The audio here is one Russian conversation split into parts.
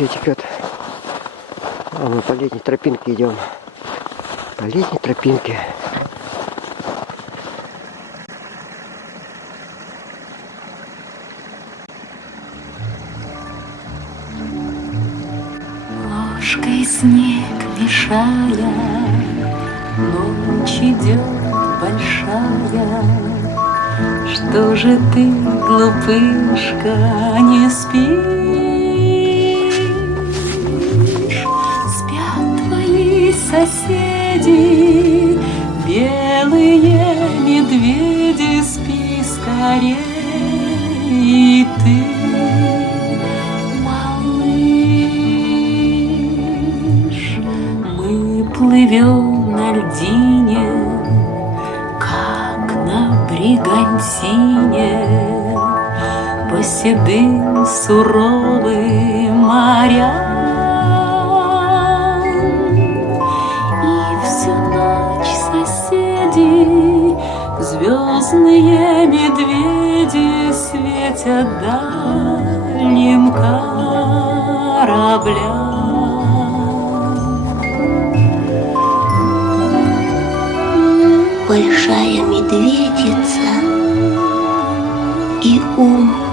ручей текет. А мы по летней тропинке идем. По летней тропинке. Ложкой снег мешая, ночь идет большая. Что же ты, глупышка, не спишь? Спят твои соседи, белые медведи, спи скорей, и ты, малыш. Мы плывем на льдине, как на бригантине, по седым суровым морям. И всю ночь соседи, звездные медведи, светят дальним кораблям. Большая медведица и умка.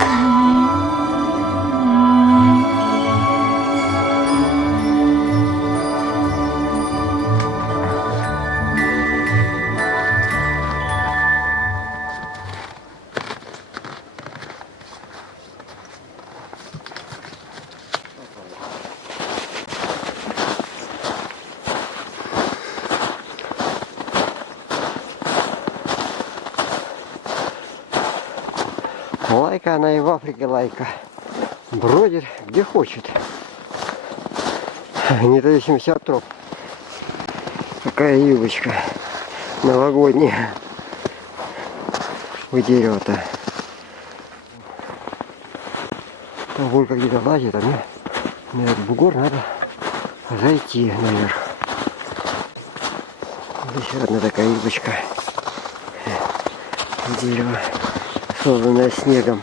Лайка, она и в Африке лайка. Бродит где хочет. Независимости от троп. Какая юбочка новогодняя у дерева-то. Там Волька где-то лазит, а мне на этот бугор надо зайти наверх. Еще одна такая юбочка. Дерево, созданное снегом.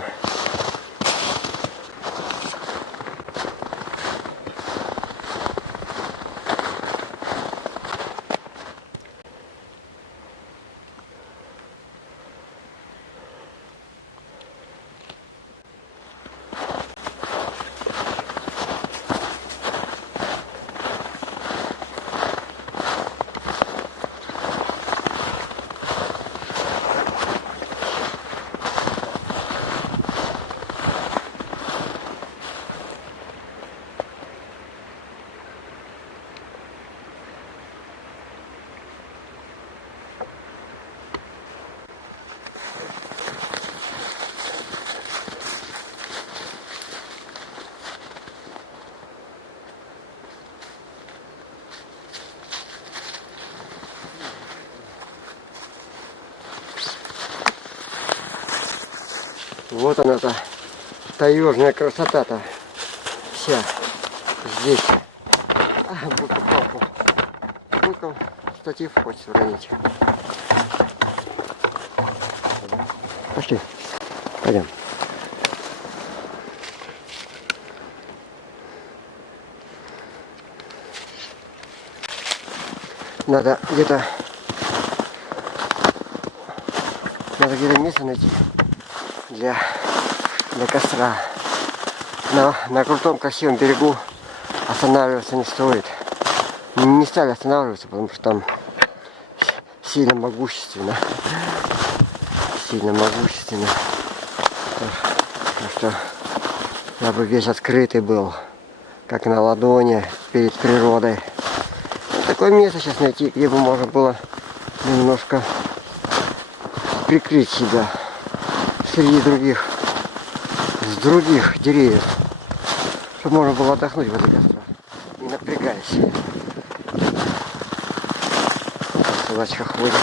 Вот она-то, таежная красота-то вся здесь. Будто палку. Быком статив хочется уронить. Пошли, пойдем. Надо где-то место найти для костра. На крутом красивом берегу останавливаться не стоит. Не стали останавливаться, потому что там сильно могущественно. Так что я бы весь открытый был, как на ладони перед природой. Вот такое место сейчас найти, где бы можно было немножко прикрыть себя среди других деревьев, чтобы можно было отдохнуть возле костра, не напрягаясь. Собачка ходит.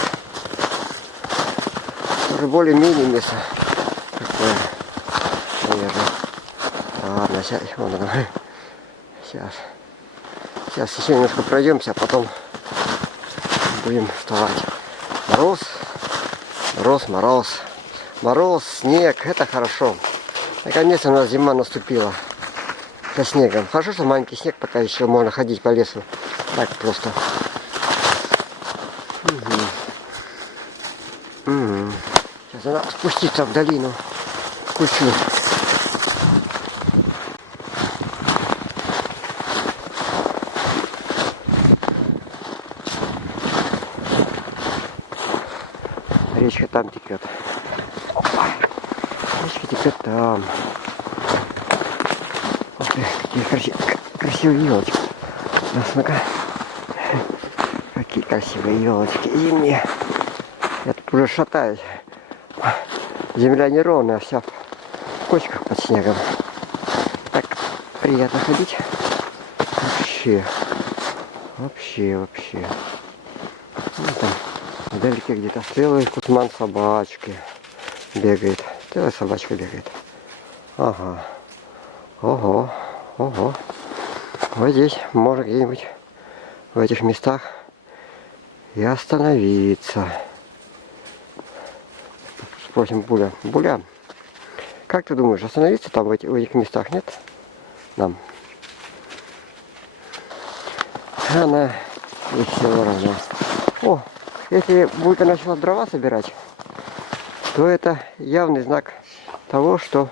Уже более-менее место такое, наверное. Ладно, сейчас, вон оно. Сейчас еще немножко пройдемся, а потом будем вставать. Мороз, снег, это хорошо. Наконец-то у нас зима наступила. со снегом. Хорошо, что маленький снег, пока еще можно ходить по лесу. Так просто. Сейчас надо спуститься в долину. В кучу. Речка там текет. Опа. Речка текет там. Ух ты, какие красивые елочки. Ну-ка. Какие красивые елочки. И мне. Я тут уже шатаюсь. Земля неровная, вся в кочках под снегом. Так приятно ходить. Вообще. Ну, там вдалеке где-то целый кутман собачки бегает. Целая собачка бегает. Ага. Ого. Вот здесь можно где-нибудь в этих местах и остановиться. Спросим Буля. Буля, как ты думаешь, остановиться там в этих местах, нет? Нам. Она и все равно. О, если Булька начала дрова собирать, то это явный знак того, что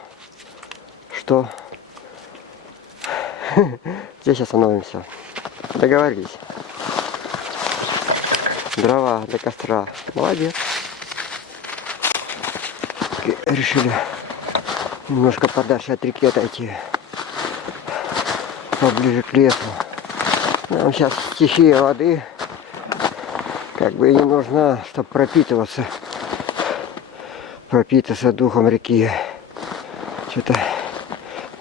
здесь остановимся. Договорились. Дрова для костра. Молодец. Решили немножко подальше от реки отойти. Поближе к лесу. Нам сейчас стихия воды как бы и не нужна, чтобы пропитываться духом реки. Что-то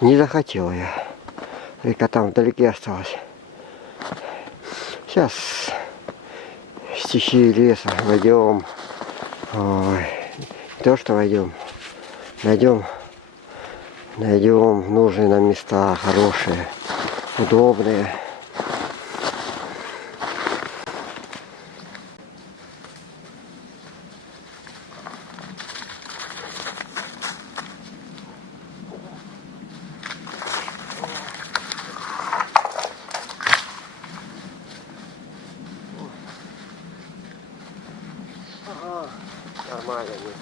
не захотел я. Река там вдалеке осталась. Сейчас стихии леса войдем. Ой, не то что войдем. Найдем нужные нам места, хорошие, удобные. Нормально, нет.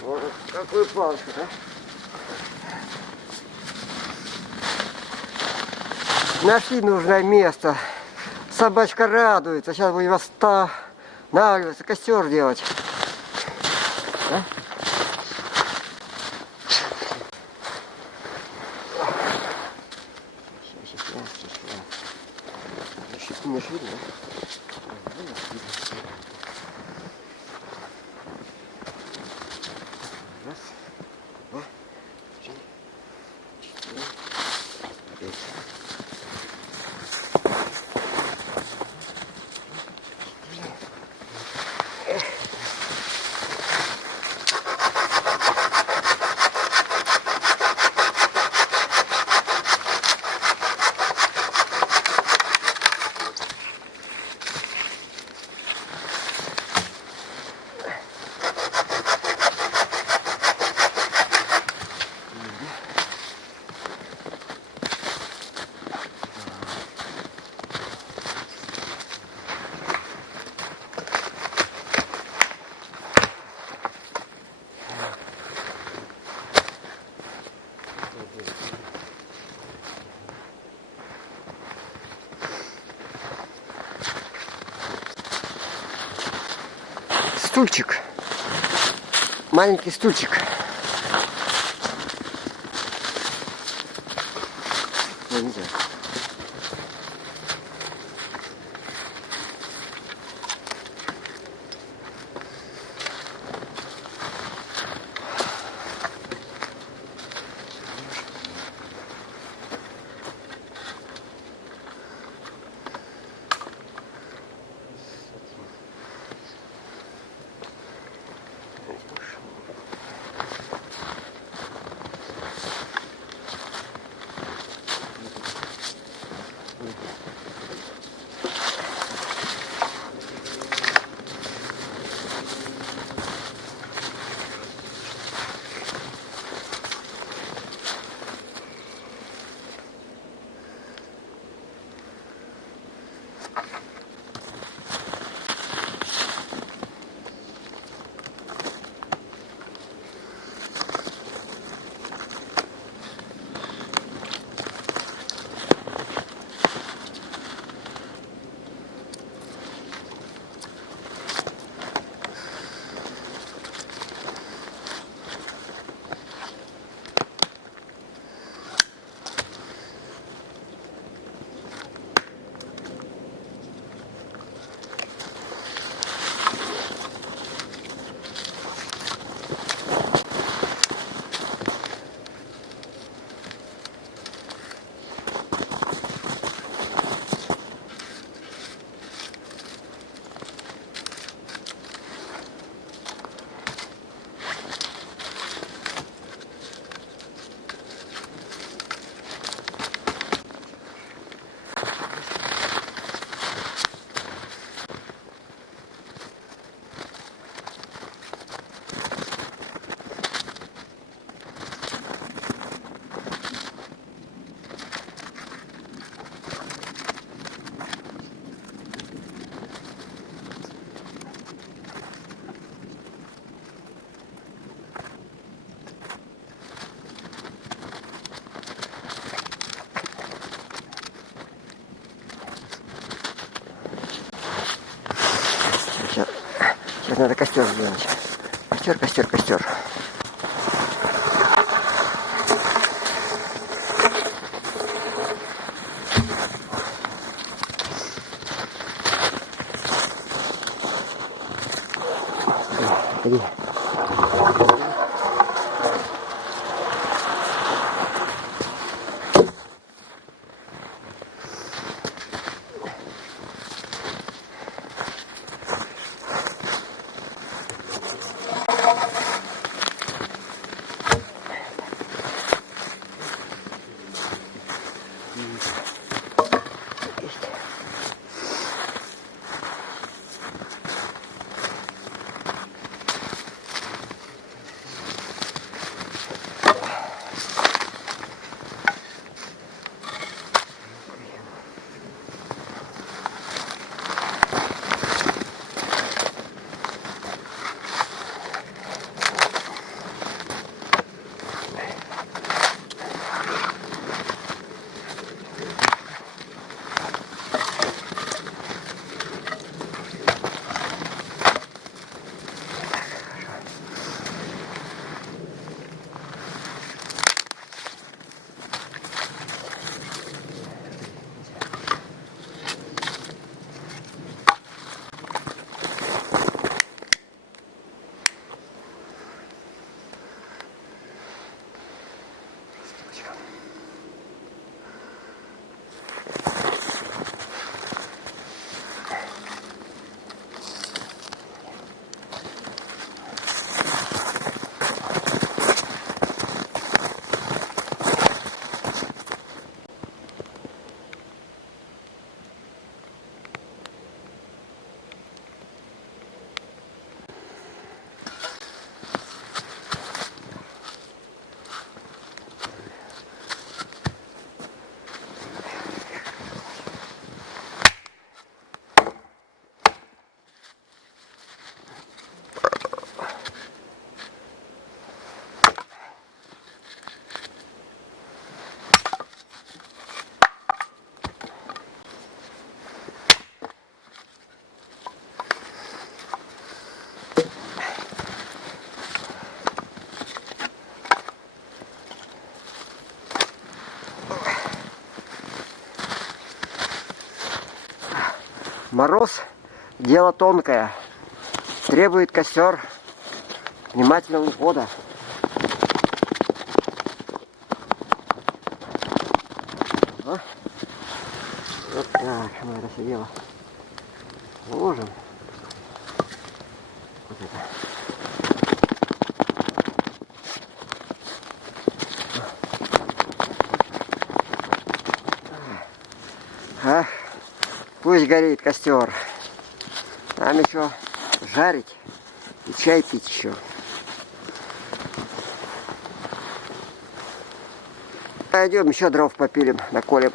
Вот какой палка, да? Нашли нужное место. Собачка радуется. Сейчас будем останавливаться, костер делать. Да? Не видно? Раз, два, три, четыре, пять. Стульчик. Маленький стульчик. такое нельзя. Сейчас надо костер сделать. Костер, костер, костер. Иди. Мороз — дело тонкое. Требует костер внимательного ухода. Вот так мы это все дело ложим. Вот это. А, пусть горит костер. Нам еще жарить и чай пить еще. Пойдем еще дров попилим, наколем.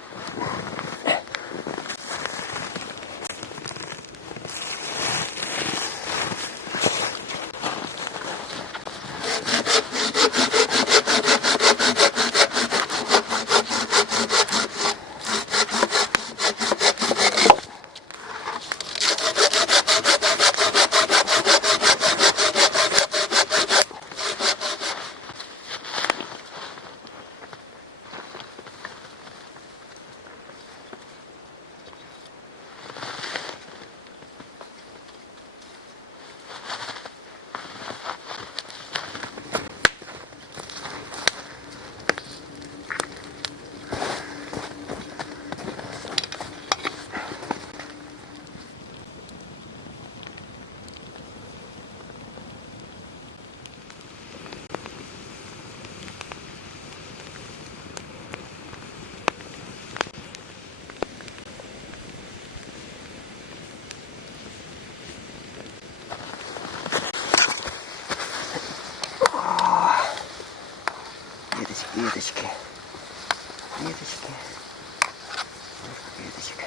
Веточки. Веточки. Веточка.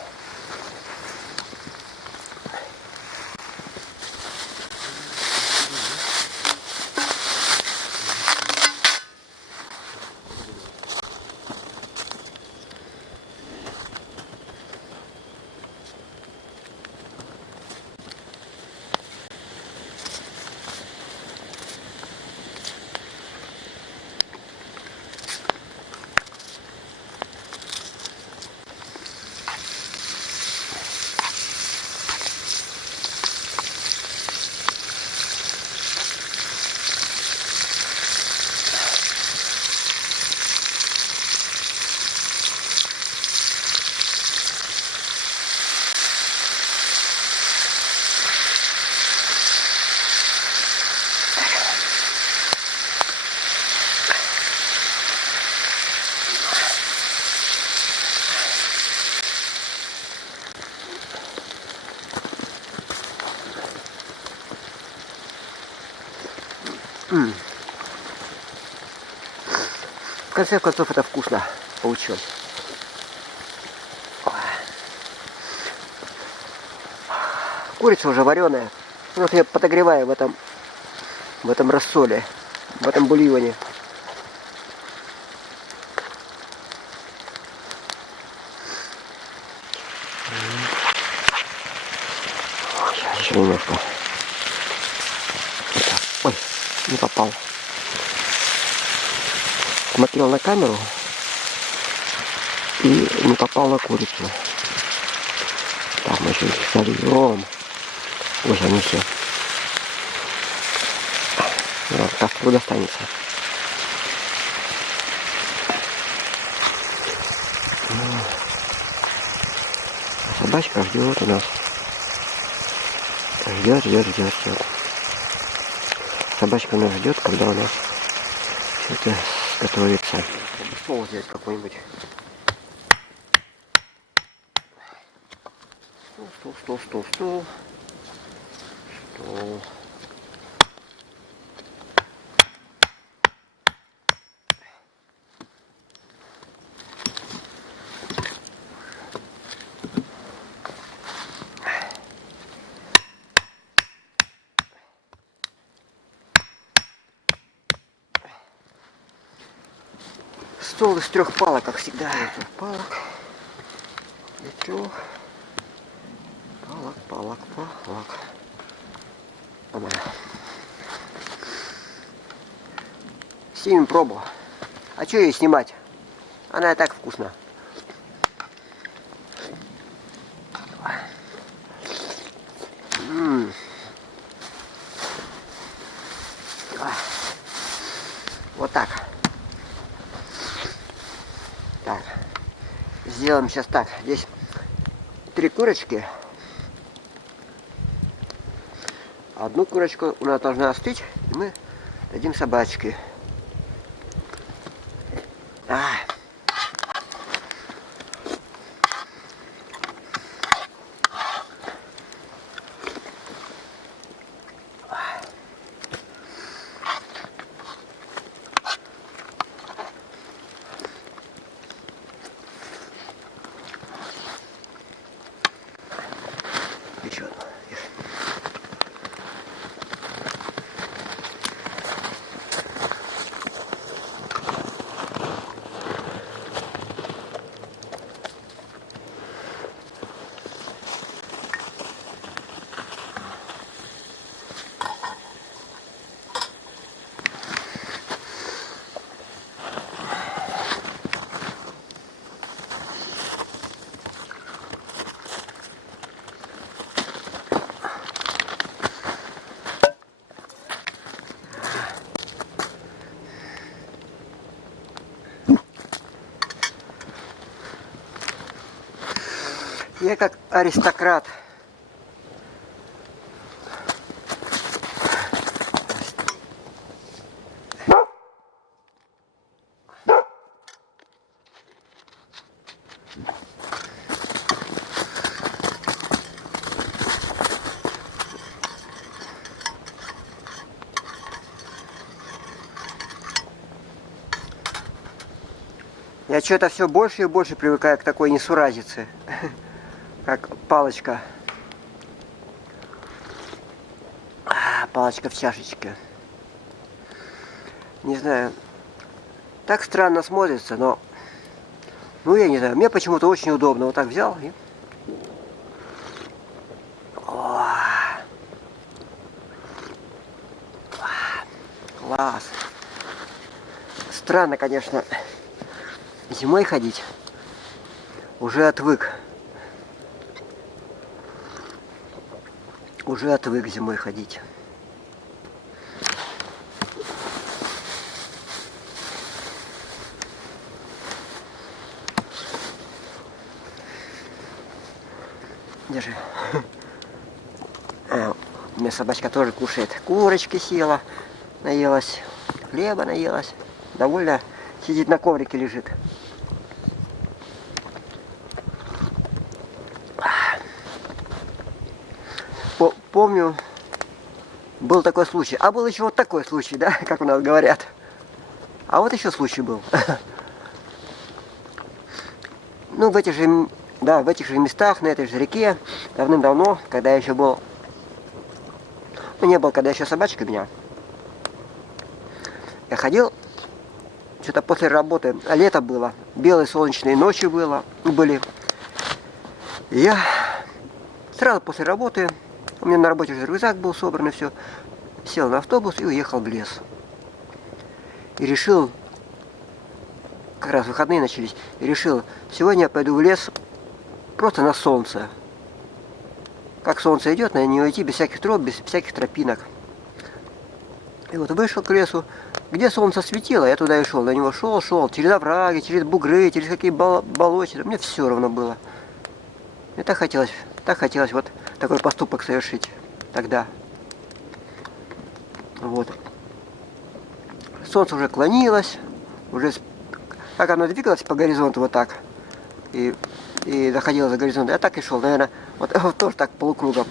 В конце концов, это вкусно получилось. Курица уже вареная. Вот я подогреваю в этом рассоле, в этом бульоне. Сейчас еще немножко. Ой, не попал. Смотрел на камеру и не попал на курицу. Так, мы еще их сольем. Ой, они все. Кастрюля останется. Собачка ждет у нас. Ждет. Собачка нас ждет, когда у нас все это готовится. Стол взять какой-нибудь. Стол. Стол из 3 палок, как всегда. 3 палок. И 3 палок. Снимем пробу. А что ее снимать? Она и так вкусна. Вот так. Так. Сделаем сейчас так. Здесь 3 курочки. Одну курочку у нас должна остыть, и мы дадим собачке. Еще одну. Я как аристократ. Я что-то все больше и больше привыкаю к такой несуразице, как палочка. Палочка в чашечке. Не знаю, так странно смотрится, но, ну я не знаю, мне почему-то очень удобно. Вот так взял и... Класс. Странно, конечно, зимой ходить. Уже отвык. Уже отвык зимой ходить. Держи. У меня собачка тоже кушает. Курочки съела, наелась. Хлеба наелась. Довольно сидит на коврике, лежит. Помню, был такой случай. А был еще вот такой случай, да, как у нас говорят. А вот еще случай был. Ну, в этих же, да, в этих же местах, на этой же реке, давным-давно, когда я еще был, ну, не был, когда еще собачка у меня. Я ходил, что-то после работы, а лето было, белые солнечные ночи были. И я сразу после работы, у меня на работе уже рюкзак был собран и все, сел на автобус и уехал в лес. И решил, как раз выходные начались, и решил, сегодня я пойду в лес просто на солнце. Как солнце идет, на него идти без всяких троп, без всяких тропинок. И вот вышел к лесу, где солнце светило, я туда и шел, на него шел, через овраги, через бугры, через какие болотища, мне все равно было. Мне так хотелось вот такой поступок совершить тогда. Вот. Солнце уже клонилось, уже как оно двигалось по горизонту вот так, и доходило до горизонта, я так и шел, наверное, вот тоже так полукругом.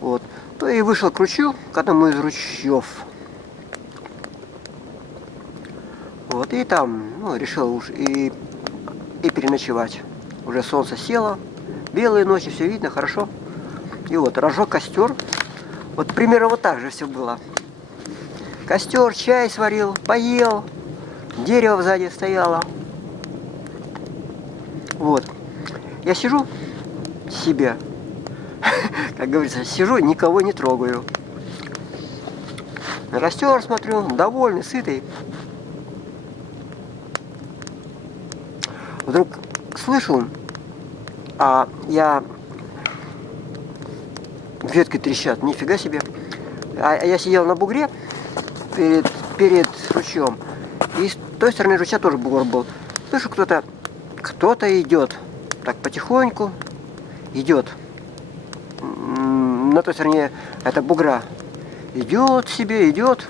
Вот. Ну и вышел к ручью, к одному из ручьев. Вот, и там, ну, решил уж и переночевать. Уже солнце село, белые ночи, все видно, хорошо. И вот, разжег костер. Вот примерно вот так же все было. Костер, чай сварил, поел. Дерево сзади стояло. Вот. Я сижу себе, как говорится, сижу, никого не трогаю. На костер смотрю, довольный, сытый. Вдруг слышу, а я... Ветки трещат, нифига себе. А я сидел на бугре перед перед ручьем. И с той стороны ручья тоже бугор был. Слышу, кто-то идет. Так потихоньку идет. На той стороне это бугра. Идет себе, идет.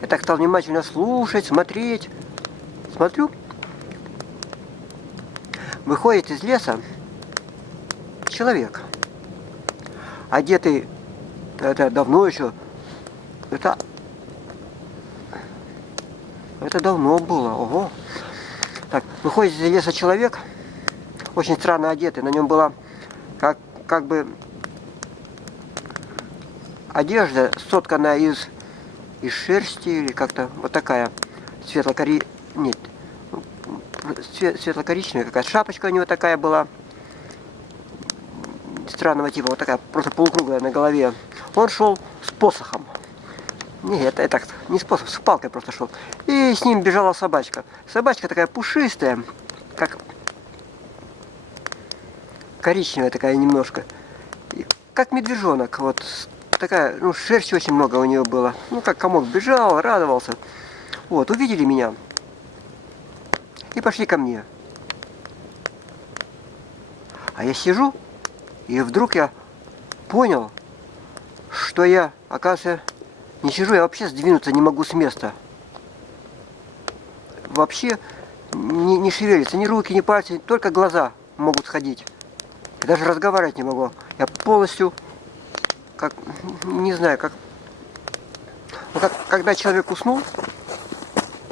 Я так стал внимательно слушать, смотреть. Смотрю. Выходит из леса человек. Одетый, это давно еще, это давно было, ого. Так, выходит из леса человек, очень странно одетый, на нем была как бы одежда, сотканная из шерсти или как-то вот такая, светло-коричневая какая-то шапочка у него такая была, странного типа, вот такая, просто полукруглая на голове. Он шел с посохом. Нет, это так, не с посохом, с палкой просто шел. И с ним бежала собачка. Собачка такая пушистая, как коричневая такая немножко. И как медвежонок, вот такая, ну, шерсти очень много у нее было. Ну, как комок бежал, радовался. Вот, увидели меня. И пошли ко мне. А я сижу, и вдруг я понял, что я, оказывается, не сижу, я вообще сдвинуться не могу с места. Вообще не шевелится, ни руки, ни пальцы, только глаза могут ходить. Я даже разговаривать не могу. Я полностью, как, не знаю, как, ну, как когда человек уснул,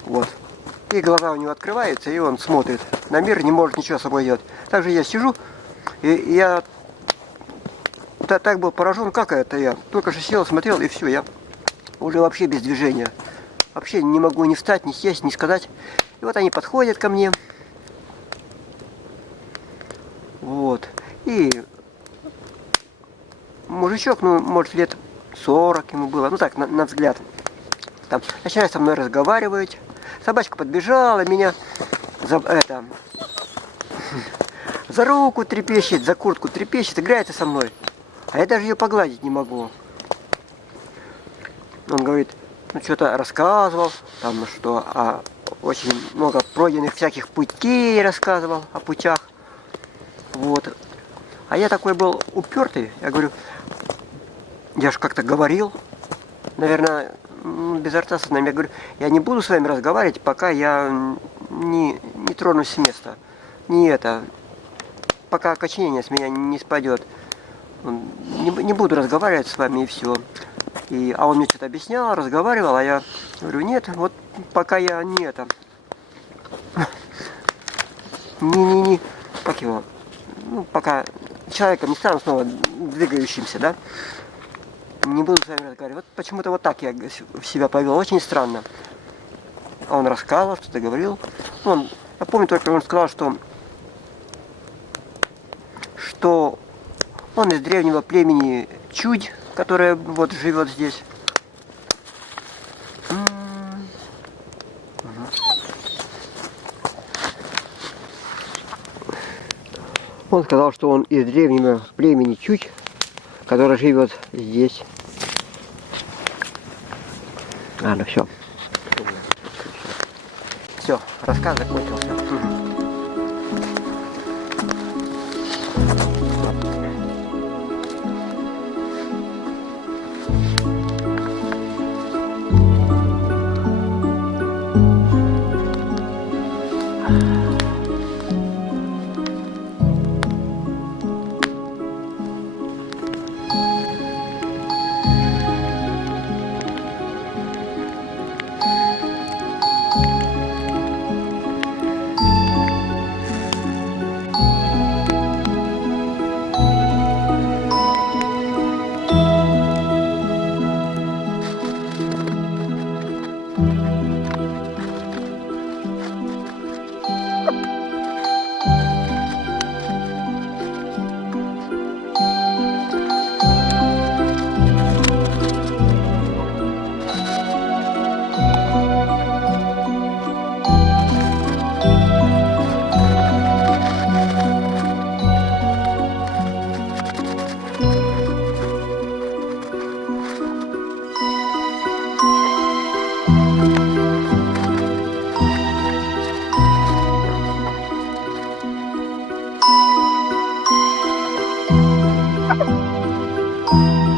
вот, и глаза у него открываются, и он смотрит на мир, не может ничего с собой делать. Также я сижу, и я так был поражен, как это я. Только что сел, смотрел, и все, я уже вообще без движения. Вообще не могу ни встать, ни сесть, ни сказать. И вот они подходят ко мне. Вот. И мужичок, ну, может, лет 40 ему было, ну так, на взгляд. Там начинает со мной разговаривать. Собачка подбежала, меня за руку трепещет, за куртку трепещет, играется со мной. А я даже ее погладить не могу. Он говорит, ну что-то рассказывал, там что очень много пройденных всяких путей рассказывал о путях. Вот. А я такой был упертый, я говорю, я же как-то говорил, наверное, без рта с нами. Я говорю, я не буду с вами разговаривать, пока я не тронусь с места. Пока окоченение с меня не спадет. Не буду разговаривать с вами и все. А он мне что-то объяснял, разговаривал, а я говорю, нет, вот пока я как его, ну, пока человеком не стану снова двигающимся, да, не буду с вами разговаривать. Вот почему-то вот так я себя повел, очень странно. А он рассказывал, что-то говорил. Я помню только, он сказал, что он из древнего племени Чудь, которая вот живет здесь. Он сказал, что он из древнего племени Чудь, которая живет здесь. Ладно, все. Все, рассказ закончился. Thank